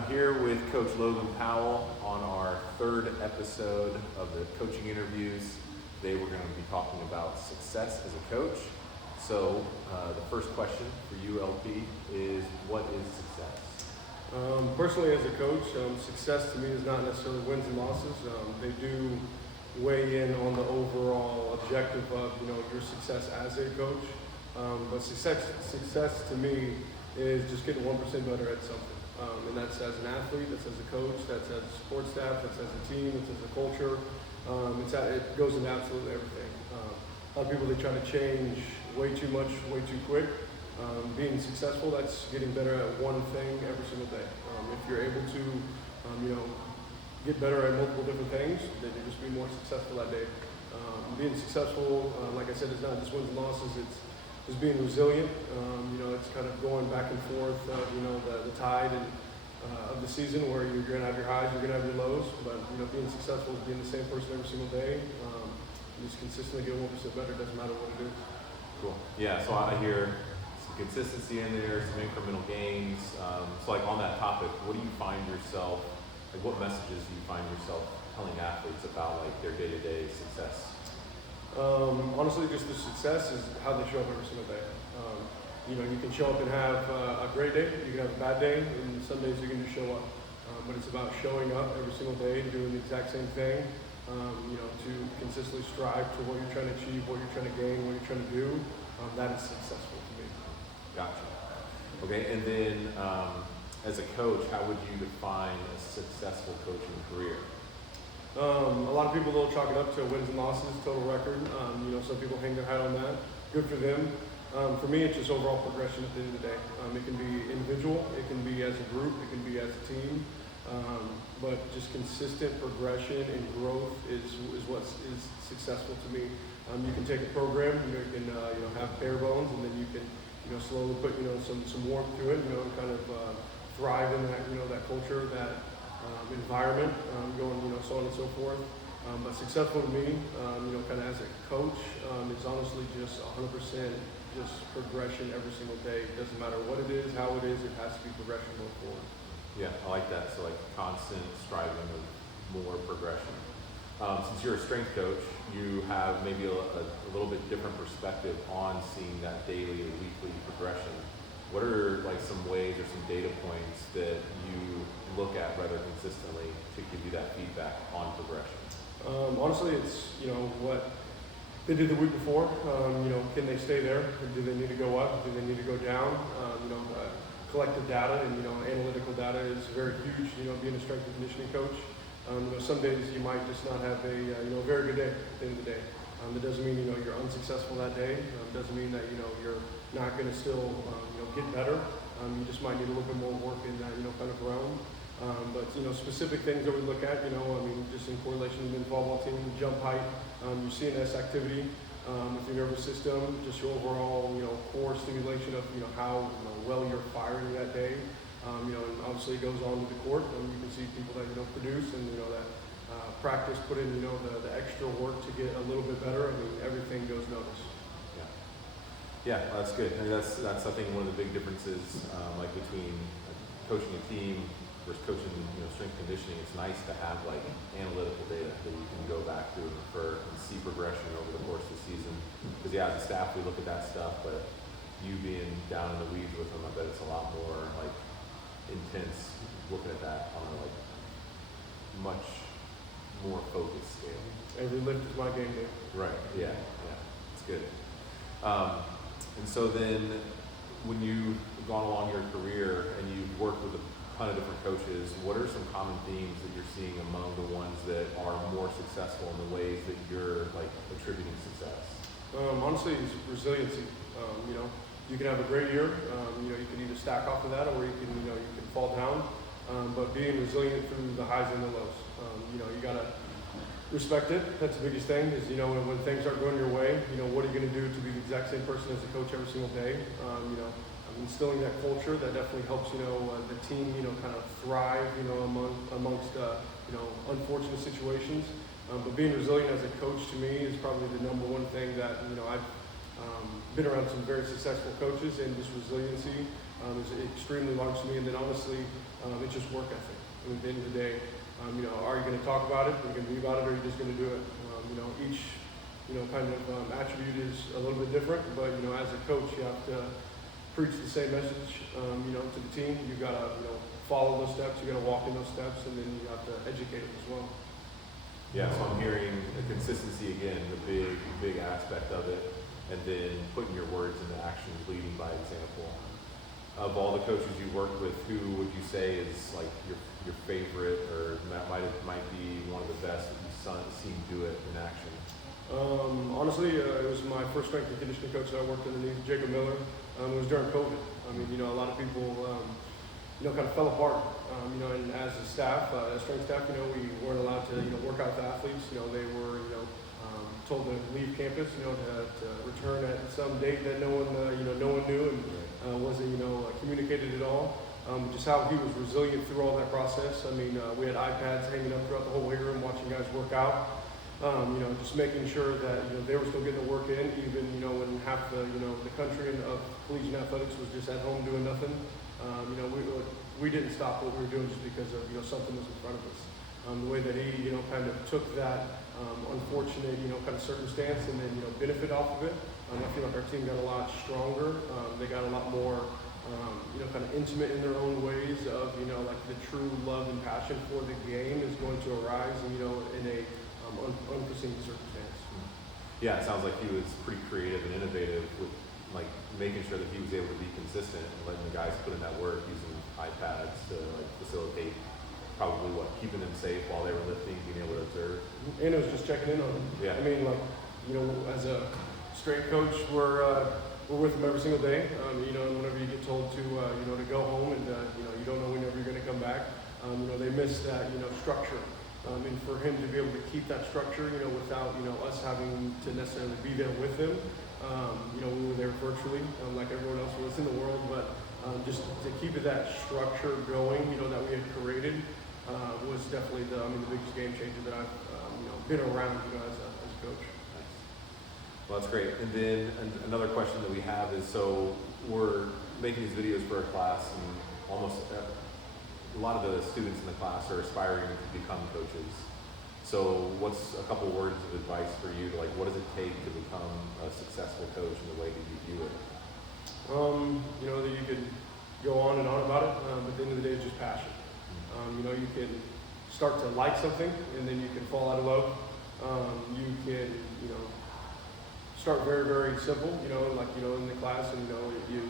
I'm here with Coach Logan Powell on our third episode of the coaching interviews. Today we're going to be talking about success as a coach. So the first question for you, LP, is what is success? Personally, as a coach, success to me is not necessarily wins and losses. They do weigh in on the overall objective of your success as a coach. But success to me is just getting 1% better at something. And that's as an athlete, that's as a coach, that's as a support staff, that's as a team, that's as a culture. It goes into absolutely everything. A lot of people, they try to change way too much, way too quick. Being successful, that's getting better at one thing every single day. If you're able to, get better at multiple different things, then you'll just be more successful that day. Being successful, like I said, is not just wins and losses, it's just being resilient. It's kind of going back and forth, the tide of the season where you're going to have your highs, you're going to have your lows, but being successful is being the same person every single day. Just consistently get 1% better, doesn't matter what it is. Cool. Yeah, so I hear some consistency in there, some incremental gains. So like on that topic, what do you find yourself, like what messages do you find yourself telling athletes about like their day-to-day success? Honestly, just the success is how they show up every single day. You can show up and have a great day, you can have a bad day, and some days you can just show up. But it's about showing up every single day, doing the exact same thing, to consistently strive to what you're trying to achieve, what you're trying to gain, what you're trying to do. That is successful to me. Gotcha. Okay, and then as a coach, how would you define a successful coaching career? A lot of people will chalk it up to wins and losses, total record. Some people hang their hat on that. Good for them. For me, it's just overall progression at the end of the day. It can be individual, it can be as a group, it can be as a team. But just consistent progression and growth is what is successful to me. You can take a program, you can have bare bones, and then you can slowly put some warmth to it, and kind of thrive in that that culture, that environment, going so on and so forth. But successful to me, kind of as a coach, is honestly just 100% just progression every single day. It doesn't matter what it is, how it is, it has to be progression going forward. Yeah, I like that. So like constant striving of more progression. Since you're a strength coach, you have maybe a little bit different perspective on seeing that daily or weekly progression. What are like some ways or some data points that you look at rather consistently to give you that feedback on progression? Honestly, it's what they did the week before. Can they stay there? Do they need to go up? Do they need to go down? Collective data and analytical data is very huge. Being a strength and conditioning coach, some days you might just not have a very good day at the end of the day. It doesn't mean you're unsuccessful that day. It doesn't mean that you're not going to still get better. You just might need a little bit more work in that kind of realm. But specific things that we look at, just in correlation with the volleyball team, jump height, your CNS activity with your nervous system, just your overall core stimulation of how well you're firing that day. And obviously it goes on to the court. You can see people that produce and that practice, put in the extra work to get a little bit better. Everything goes noticed. Yeah, that's good. I mean, that's I think one of the big differences, like between coaching a team versus coaching strength conditioning. It's nice to have like analytical data that you can go back to and refer and see progression over the course of the season. Because as a staff we look at that stuff, but you being down in the weeds with them, I bet it's a lot more like intense looking at that on a like much more focused scale. Every lift is my game day. Right. Yeah. It's good. And so then when you've gone along your career and you've worked with a ton of different coaches, what are some common themes that you're seeing among the ones that are more successful in the ways that you're like attributing success? Honestly, it's resiliency. You can have a great year. You can either stack off of that, or you can fall down. But being resilient through the highs and the lows. You gotta respect it. That's the biggest thing. Is when things aren't going your way, what are you going to do to be the exact same person as a coach every single day? Instilling that culture that definitely helps the team kind of thrive amongst unfortunate situations. But being resilient as a coach to me is probably the number one thing that I've been around some very successful coaches, and just resiliency is extremely large to me. And then honestly, it's just work ethic. I mean, at the end of the day, are you going to talk about it? Are you going to be about it, or are you just going to do it? Each kind of attribute is a little bit different, but as a coach, you have to preach the same message, to the team. You got to follow those steps. You got to walk in those steps, and then you have to educate them as well. Yeah, so I'm hearing the consistency again, the big aspect of it, and then putting your words into action, leading by example. Of all the coaches you worked with, who would you say is like your favorite, or might be one of the best that you've seen do it in action? Honestly, it was my first strength and conditioning coach that I worked underneath, Jacob Miller. It was during COVID. I mean, a lot of people, kind of fell apart. And as a staff, as strength staff, we weren't allowed to, work out with athletes. They were, told to leave campus, to return at some date that no one knew and wasn't, communicated at all. Just how he was resilient through all that process. I mean, we had iPads hanging up throughout the whole weight room, watching guys work out. Just making sure that they were still getting the work in, even when half the the country and of collegiate athletics was just at home doing nothing. We didn't stop what we were doing just because of something was in front of us. The way that he kind of took that unfortunate kind of circumstance and then benefit off of it. I feel like our team got a lot stronger. They got a lot more kind of intimate in their own ways of like the true love and passion for the game is going to arise in a unforeseen circumstance. Yeah, it sounds like he was pretty creative and innovative with like making sure that he was able to be consistent and letting the guys put in that work using iPads to like facilitate probably keeping them safe while they were lifting, being able to observe. And it was just checking in on them. Yeah. I mean, like, as a strength coach, we're with them every single day. And whenever you get told to to go home and you don't know whenever you're going to come back, they miss that structure. And for him to be able to keep that structure, without, us having to necessarily be there with him, we were there virtually, like everyone else was in the world, but just to keep that structure going, that we had created, was definitely the biggest game changer that I've, been around, as a coach. Nice. Well, that's great. And then another question that we have is, so we're making these videos for a class, and almost a lot of the students in the class are aspiring to become coaches. So what's a couple words of advice for you? Like, what does it take to become a successful coach in the way that you view it? That you could go on and on about it, but at the end of the day, it's just passion. You can start to like something, and then you can fall out of love. You can, start very, very simple, like, in the class, and, you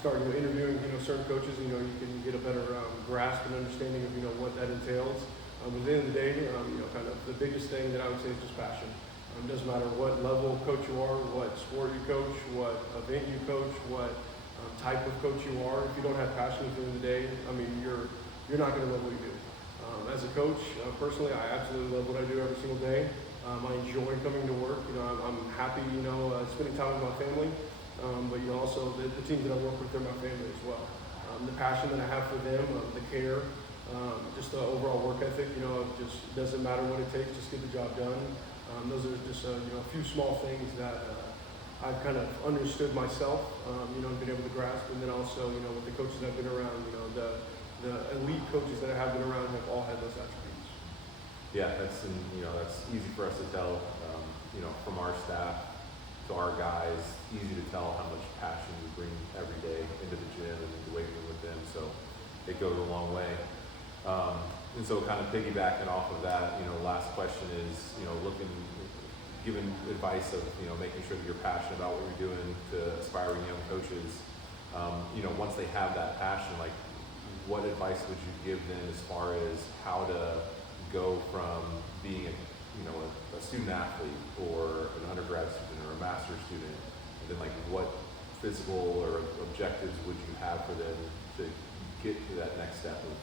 start interviewing certain coaches, you can get a better grasp and understanding of what that entails. At the end of the day, kind of the biggest thing that I would say is just passion. It doesn't matter what level of coach you are, what sport you coach, what event you coach, what type of coach you are. If you don't have passion at the end of the day, you're not going to love what you do. As a coach, personally, I absolutely love what I do every single day. I enjoy coming to work. I'm happy, spending time with my family. But also the teams that I work with, they're my family as well. The passion that I have for them, the care, just the overall work ethic, just doesn't matter what it takes, just get the job done. Those are just a few small things that I've kind of understood myself, and been able to grasp. And then also, with the coaches that I've been around, the elite coaches that I have been around have all had those attributes. Yeah, that's easy for us to tell, from our staff to our guys, easy to tell how much passion you bring every day into the gym and the weight room with them. So it goes a long way. And so kind of piggybacking off of that, last question is, giving advice of, making sure that you're passionate about what you're doing to aspiring young coaches. Once they have that passion, like what advice would you give them as far as how to go from being a student athlete or an undergrad student or a master's student, and then like what physical or objectives would you have for them to get to that next step of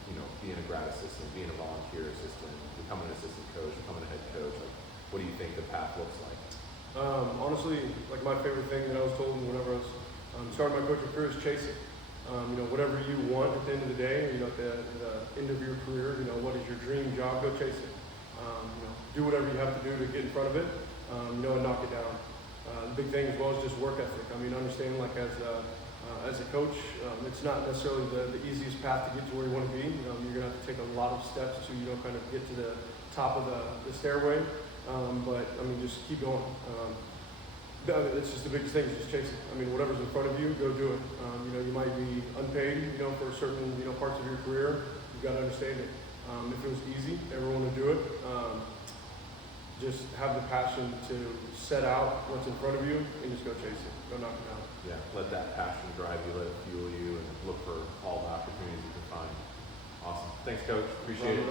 being a grad assistant, being a volunteer assistant, becoming an assistant coach, becoming a head coach? Like, what do you think the path looks like? Honestly, like my favorite thing that I was told whenever I was starting my coaching career is chase it. Whatever you want at the end of the day, at the end of your career, what is your dream job? Go chase it. Do whatever you have to do to get in front of it, and knock it down. The big thing as well is just work ethic. Understand, like as As a coach, it's not necessarily the easiest path to get to where you want to be. You're going to have to take a lot of steps to kind of get to the top of the stairway. But I mean, just keep going. It's just the biggest thing is just chase it. I mean, whatever's in front of you, go do it. You might be unpaid, for certain parts of your career. You've got to understand it. If it was easy, everyone would do it. Just have the passion to set out what's in front of you and just go chase it. Go knock it down. Yeah, let that passion drive you, let it fuel you, and look for all the opportunities you can find. Awesome. Thanks, Coach. Appreciate it.